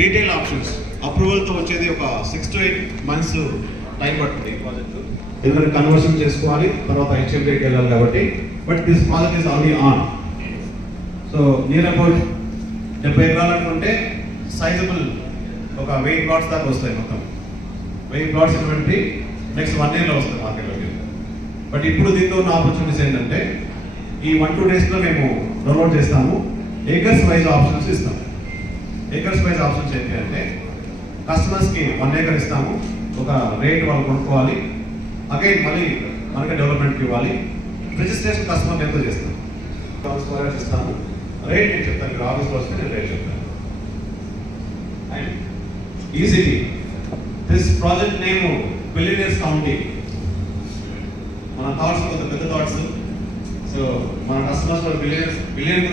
Retail options అప్రూవల్తో వచ్చేది ఒక 6 to 8 months time పడుతుంది ఈ ప్రాజెక్ట్. ఎందుకంటే కన్వర్షన్ చేసుకోవాలి, తర్వాత హెచ్ఎండికి వెళ్ళాలి కాబట్టి. But this project is already on. So near about 70 ఎకరాలు అనుకుంటే సైజబుల్ ఒక 1000 plots దాకా వస్తాయి. మొత్తం 1000 plots ఇటువంటి నెక్స్ట్ 1 yearలో వస్తాయి మార్కెట్లోకి. బట్ ఇప్పుడు దీంతో ఉన్న ఆపర్చునిటీస్ ఏంటంటే ఈ 1-2 daysలో మేము డౌన్లోడ్ చేస్తాము. ఏకర్స్ వైజ్ ఆప్షన్స్ ఇస్తాము. ఏకర్స్ వైజ్ ఆప్షన్స్ ఏంటి అంటే కస్టమర్స్కి 1 acre ఇస్తాము, ఒక రేట్ వాళ్ళు కొనుక్కోవాలి, అగైన్ మళ్ళీ మనకి డెవలప్మెంట్కి ఇవ్వాలి. రిజిస్ట్రేషన్ కస్టమర్ ఎంతో చేస్తాం, స్క్వేర్ ఇస్తాము. రేట్ నేను చెప్తాను, మీరు ఆఫీస్లో వస్తే నేను రేట్ చెప్తాను. And easily this project name billionaires county. మన థాట్స్ కొంత పెద్ద థాట్స్. సో మన కస్టమర్స్ బిలియన్